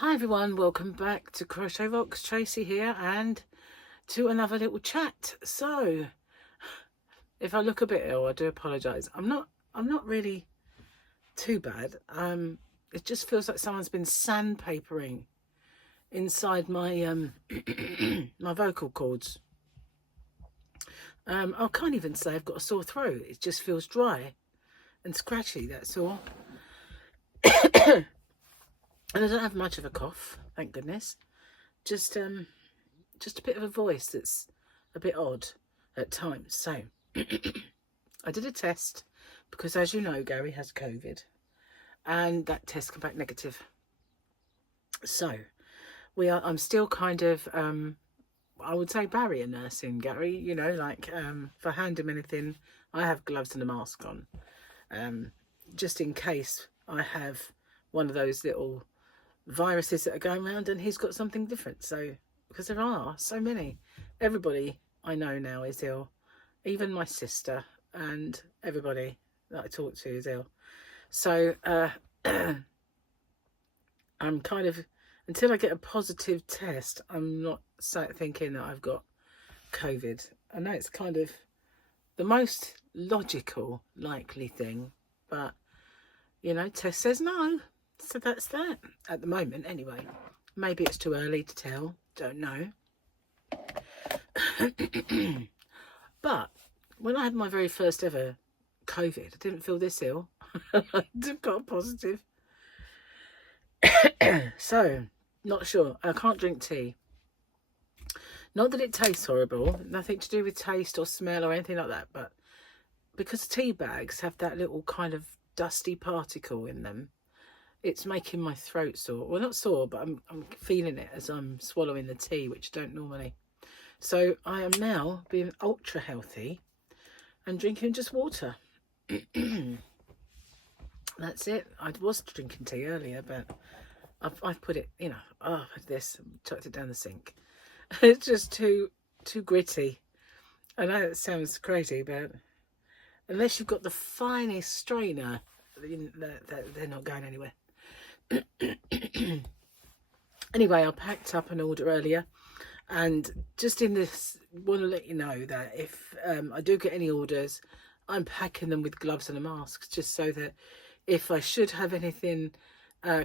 Hi everyone, welcome back to Crochet Rocks. Tracy here, and to another little chat. So, if I look a bit ill, I do apologise. I'm not really too bad. It just feels like someone's been sandpapering inside my my vocal cords. I can't even say I've got a sore throat. It just feels dry and scratchy. That's all. And I don't have much of a cough, thank goodness. Just a bit of a voice that's a bit odd at times. So I did a test because, as you know, Gary has COVID, and that test came back negative. So I'm still kind of I would say barrier nursing, Gary. You know, like if I hand him anything, I have gloves and a mask on, just in case I have one of those little viruses that are going around and he's got something different. So because there are so many, everybody I know now is ill, even my sister, and everybody that I talk to is ill. So I'm kind of, until I get a positive test, I'm not thinking that I've got COVID. I know it's kind of the most logical likely thing, but you know, test says no. So that's that at the moment anyway. Maybe it's too early to tell, don't know. But when I had my very first ever COVID, I didn't feel this ill. I got positive. So, not sure. I can't drink tea. Not that it tastes horrible, nothing to do with taste or smell or anything like that, but because tea bags have that little kind of dusty particle in them, it's making my throat sore. Well, not sore, but I'm feeling it as I'm swallowing the tea, which I don't normally. So I am now being ultra healthy and drinking just water. That's it. I was drinking tea earlier, but I've put it, you know, I've had this, chucked it down the sink. It's just too gritty. I know it sounds crazy, but unless you've got the finest strainer, they're not going anywhere. Anyway, I packed up an order earlier, and just in this, want to let you know that if I do get any orders, I'm packing them with gloves and a mask, just so that if I should have anything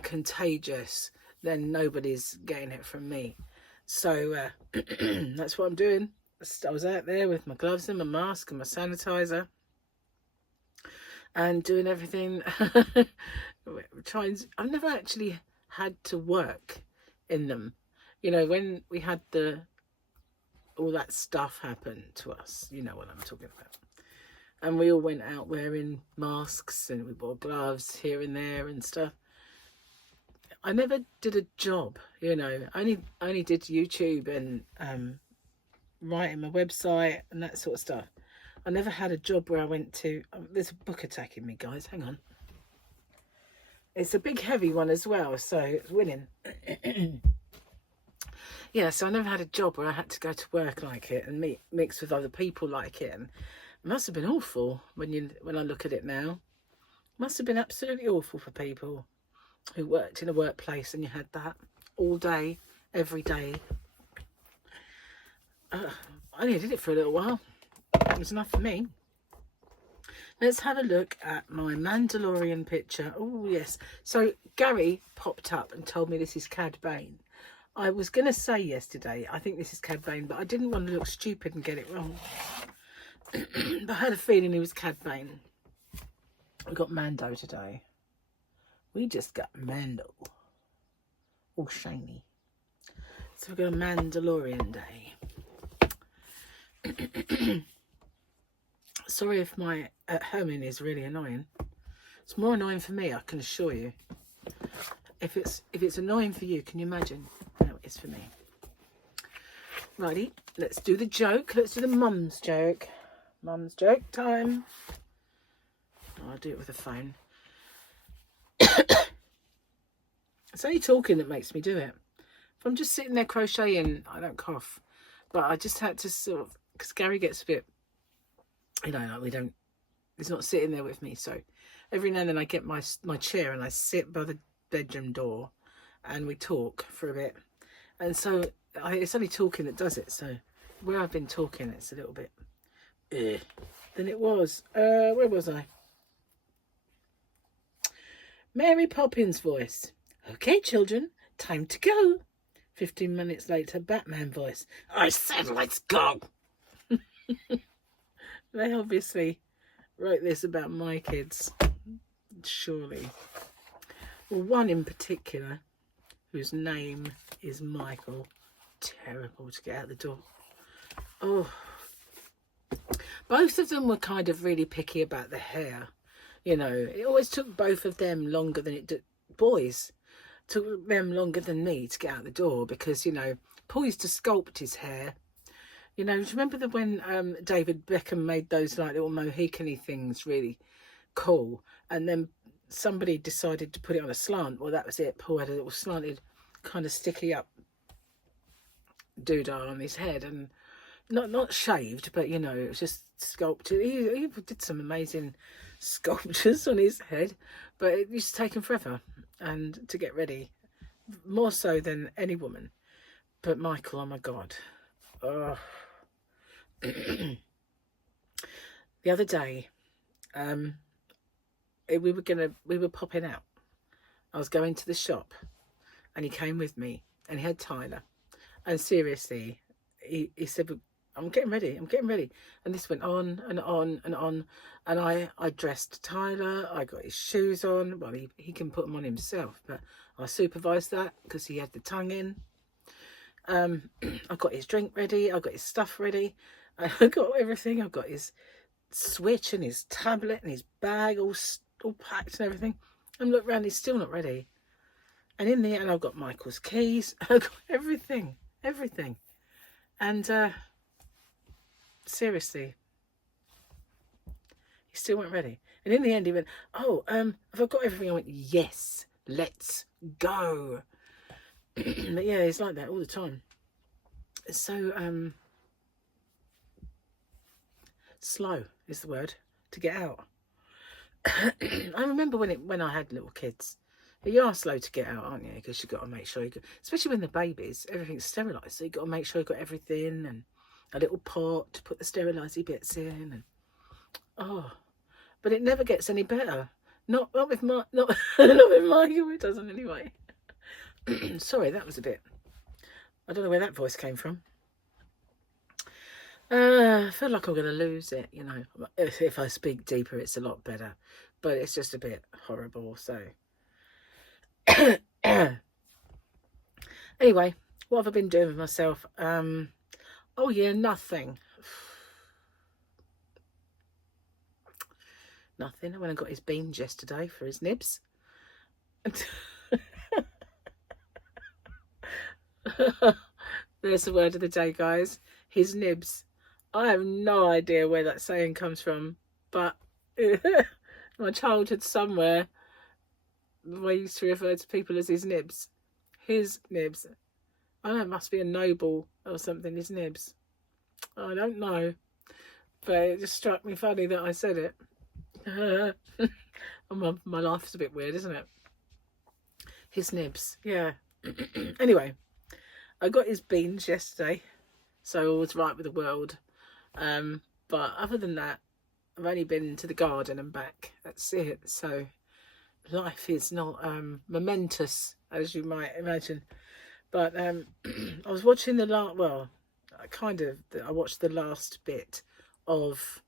contagious, then nobody's getting it from me. So that's what I'm doing. I was out there with my gloves and my mask and my sanitizer, and doing everything. I've never actually had to work in them. You know, when we had all that stuff happen to us, you know what I'm talking about. And we all went out wearing masks and we wore gloves here and there and stuff. I never did a job, you know. I only did YouTube and writing my website and that sort of stuff. I never had a job where I went to... there's a book attacking me, guys. Hang on. It's a big, heavy one as well, so it's winning. Yeah, so I never had a job where I had to go to work like it and mix with other people like it. And it must have been awful when I look at it now. It must have been absolutely awful for people who worked in a workplace and you had that all day, every day. I only did it for a little while. It was enough for me. Let's have a look at my Mandalorian picture. Oh, yes. So Gary popped up and told me this is Cad Bane. I was going to say yesterday, I think this is Cad Bane, but I didn't want to look stupid and get it wrong. But I had a feeling he was Cad Bane. We got Mando today. We just got Mando. All shiny. So we've got a Mandalorian day. Sorry if my humming is really annoying. It's more annoying for me, I can assure you. If it's annoying for you, can you imagine how it is for me? Righty, let's do the joke. Let's do the mum's joke. Mum's joke time. Oh, I'll do it with a phone. It's only talking that makes me do it. If I'm just sitting there crocheting, I don't cough. But I just had to sort of, because Gary gets a bit, you know, like he's not sitting there with me. So every now and then I get my chair and I sit by the bedroom door and we talk for a bit. And so it's only talking that does it. So where I've been talking, it's a little bit than it was. Where was I? Mary Poppins voice. Okay, children, time to go. 15 minutes later, Batman voice. I said let's go. They obviously wrote this about my kids. Surely. Well, one in particular, whose name is Michael. Terrible to get out the door. Oh. Both of them were kind of really picky about the hair. You know, it always took both of them longer than it did boys. Took them longer than me to get out the door because, you know, Paul used to sculpt his hair. You know, do you remember when David Beckham made those like little Mohican-y things really cool? And then somebody decided to put it on a slant. Well, that was it. Paul had a little slanted, kind of sticky up doodah on his head, and not shaved, but you know, it was just sculpted. He did some amazing sculptures on his head, but it used to take him forever and to get ready, more so than any woman. But Michael, oh my God. Oh. The other day, we were popping out. I was going to the shop and he came with me and he had Tyler, and seriously he said, I'm getting ready. And this went on and on and on. And I dressed Tyler. I got his shoes on. Well, he can put them on himself, but I supervised that because he had the tongue in. I got his drink ready. I got his stuff ready. I got everything. I got his switch and his tablet and his bag all packed and everything. And look round, he's still not ready. And in the end, I got Michael's keys. I got everything. And seriously, he still weren't ready. And in the end he went, oh, have I got everything? I went, yes, let's go. But yeah, he's like that all the time. So slow is the word to get out. I remember when I had little kids, you are slow to get out, aren't you? Because you've got to make sure especially when they're babies, everything's sterilised, so you've got to make sure you've got everything, and a little pot to put the sterilisey bits in, and but it never gets any better. Not with Michael. It doesn't anyway. Sorry, that was a bit. I don't know where that voice came from. I feel like I'm going to lose it. You know, if I speak deeper, it's a lot better, but it's just a bit horrible. So anyway, what have I been doing with myself? Oh yeah, nothing. Nothing. I went and got his beans yesterday for his nibs. There's the word of the day, guys. His nibs. I have no idea where that saying comes from, but my childhood somewhere, I used to refer to people as his nibs. His nibs. I don't know, it must be a noble or something, his nibs. I don't know. But it just struck me funny that I said it. My life's a bit weird, isn't it? His nibs, yeah. Anyway, I got his beans yesterday, so I was right with the world. But other than that, I've only been to the garden and back. That's it. So life is not momentous, as you might imagine. But I was watching I watched the last bit of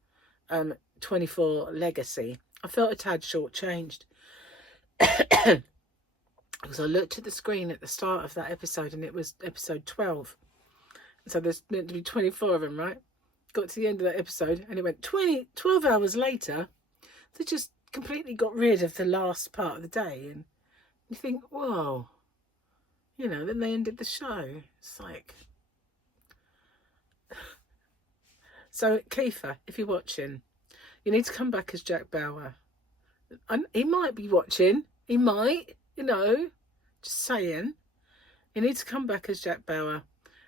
24 Legacy. I felt a tad shortchanged. Because I looked at the screen at the start of that episode and it was episode 12. So there's meant to be 24 of them, right? Got to the end of that episode and it went 12 hours later. They just completely got rid of the last part of the day. And you think, whoa. You know, then they ended the show. It's like... So, Kiefer, if you're watching, you need to come back as Jack Bauer. And he might be watching. He might, you know. Just saying. You need to come back as Jack Bauer.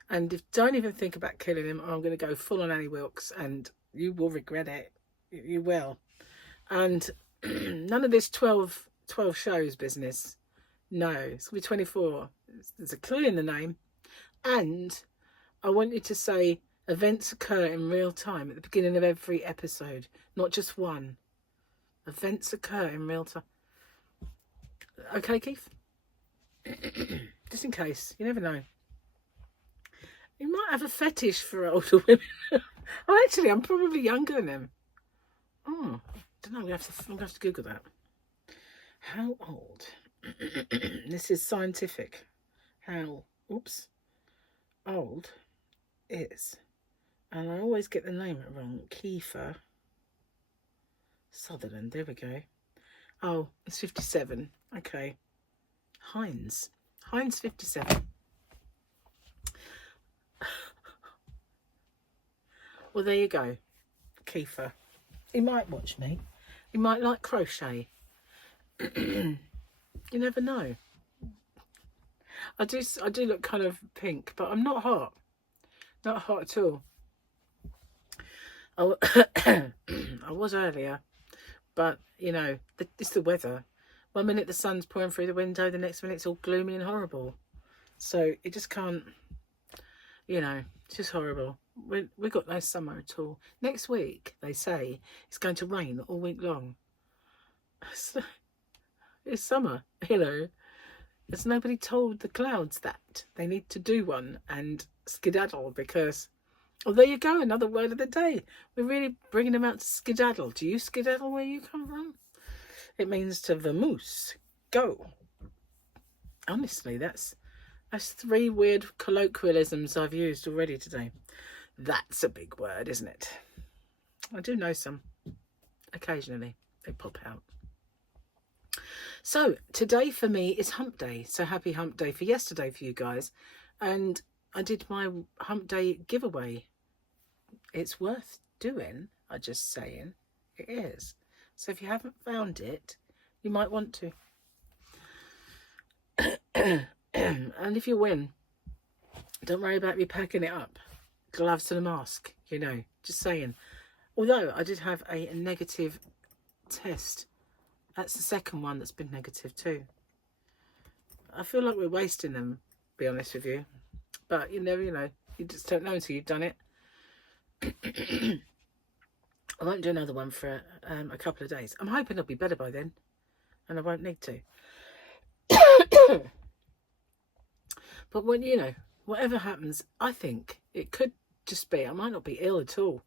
And don't even think about killing him. I'm going to go full on Annie Wilkes and you will regret it. You will. And none of this 12 shows business. No, it's going to be 24. There's a clue in the name. And I want you to say events occur in real time at the beginning of every episode, not just one. Events occur in real time. Okay, Keith? Just in case, you never know. You might have a fetish for older women. Oh, actually, I'm probably younger than them. Oh, I don't know. I'm going to have to Google that. How old? This is scientific. How old is, and I always get the name wrong. Kiefer Sutherland. There we go. Oh, it's 57. Okay. Heinz 57. Well, there you go, Kiefer. He might watch me. He might like crochet. You never know. I do look kind of pink, but I'm not hot. Not hot at all. I was earlier, but you know, it's the weather. 1 minute the sun's pouring through the window, the next minute it's all gloomy and horrible. So it just can't, you know, it's just horrible. We got no summer at all. Next week, they say, it's going to rain all week long. It's summer, you know. There's nobody told the clouds that they need to do one and skedaddle because, oh, there you go, another word of the day. We're really bringing them out to skedaddle. Do you skedaddle where you come from? It means to vamoose, go. Honestly, that's 3 weird colloquialisms I've used already today. That's a big word, isn't it? I do know some. Occasionally, they pop out. So today for me is hump day. So happy hump day for yesterday for you guys. And I did my hump day giveaway. It's worth doing, I'm just saying. It is. So if you haven't found it, you might want to. And if you win, don't worry about me packing it up. Gloves and a mask, you know, just saying. Although I did have a negative test. That's the second one that's been negative too. I feel like we're wasting them, to be honest with you. But you never, you know, you just don't know until you've done it. I won't do another one for a couple of days. I'm hoping I'll be better by then. And I won't need to. But when, you know, whatever happens, I think it could just be, I might not be ill at all.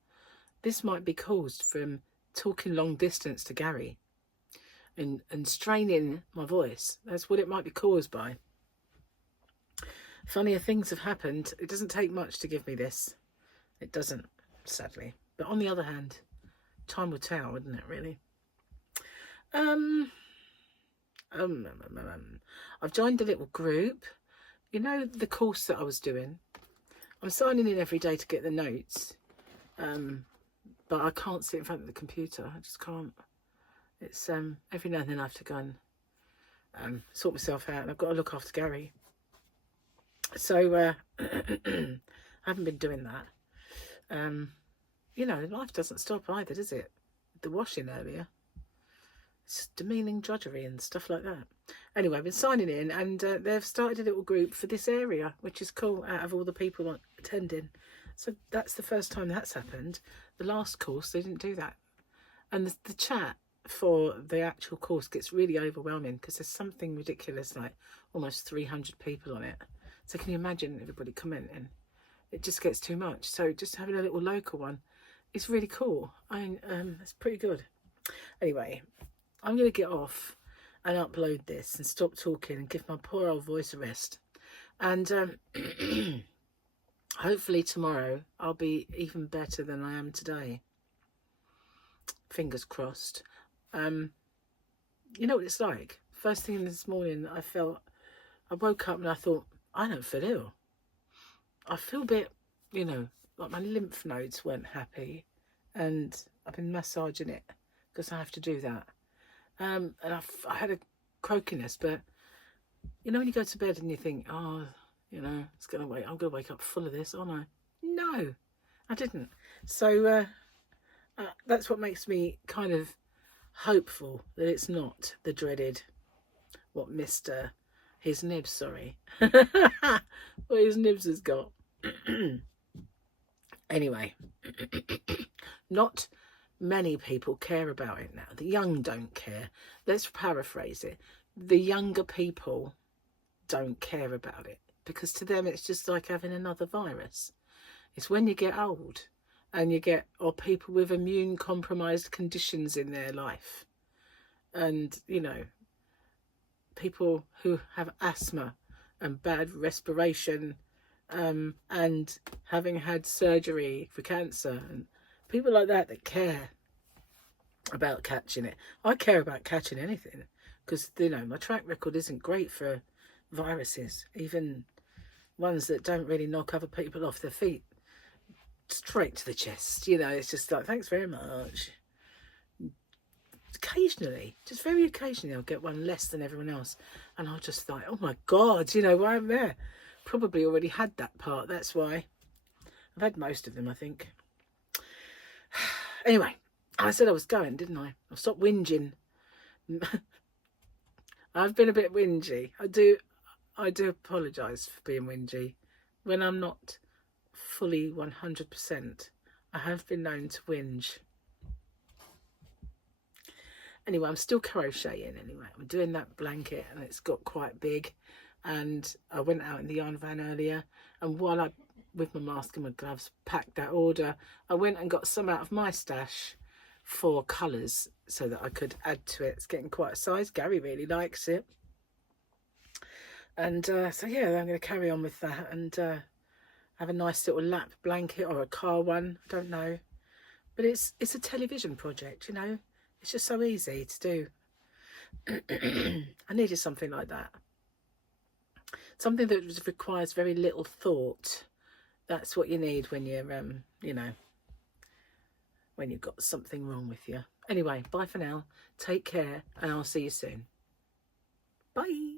This might be caused from talking long distance to Gary. And straining my voice. That's what it might be caused by. Funnier things have happened. It doesn't take much to give me this. It doesn't, sadly. But on the other hand, time will tell, wouldn't it, really? I've joined a little group. You know, the course that I was doing. I'm signing in every day to get the notes. But I can't sit in front of the computer. I just can't. It's every now and then I have to go and sort myself out, and I've got to look after Gary. So I haven't been doing that. You know, life doesn't stop either, does it? The washing earlier, it's demeaning drudgery and stuff like that. Anyway, I've been signing in, and they've started a little group for this area, which is cool. Out of all the people attending, so that's the first time that's happened. The last course they didn't do that, and the chat for the actual course gets really overwhelming because there's something ridiculous like almost 300 people on it. So can you imagine everybody commenting? It just gets too much. So just having a little local one is really cool. It's pretty good. Anyway, I'm going to get off and upload this and stop talking and give my poor old voice a rest. And hopefully tomorrow I'll be even better than I am today. Fingers crossed. You know what it's like? First thing this morning, I woke up and I thought, I don't feel ill. I feel a bit, you know, like my lymph nodes weren't happy, and I've been massaging it because I have to do that. And I had a croakiness, but you know when you go to bed and you think, oh, you know, I'm gonna wake up full of this, aren't I? No, I didn't. So that's what makes me kind of hopeful that it's not the dreaded, what Mr. his nibs, sorry. What his nibs has got. Anyway, not many people care about it now. The young don't care. Let's paraphrase it. The younger people don't care about it, because to them it's just like having another virus. It's when you get old and you get, or people with immune compromised conditions in their life, and you know, people who have asthma and bad respiration, and having had surgery for cancer, and people like that care about catching it. I care about catching anything, because you know, my track record isn't great for viruses, even ones that don't really knock other people off their feet. Straight to the chest, you know. It's just like, thanks very much. Occasionally, just very occasionally, I'll get one less than everyone else, and I'll just like, oh my god, you know, why I'm there. Probably already had that part, that's why. I've had most of them, I think. Anyway, I said I was going, didn't I? I've stopped whinging. I've been a bit whingy. I do apologise for being whingy when I'm not fully 100%. I have been known to whinge. Anyway, I'm still crocheting anyway. I'm doing that blanket, and it's got quite big, and I went out in the yarn van earlier, and while I, with my mask and my gloves, packed that order, I went and got some out of my stash for colours so that I could add to it. It's getting quite a size. Gary really likes it. And so yeah, I'm going to carry on with that, and have a nice little lap blanket, or a car one, I don't know. But it's a television project, you know. It's just so easy to do. I needed something like that. Something that requires very little thought. That's what you need when you're, you know, when you've got something wrong with you. Anyway, bye for now. Take care, and I'll see you soon. Bye.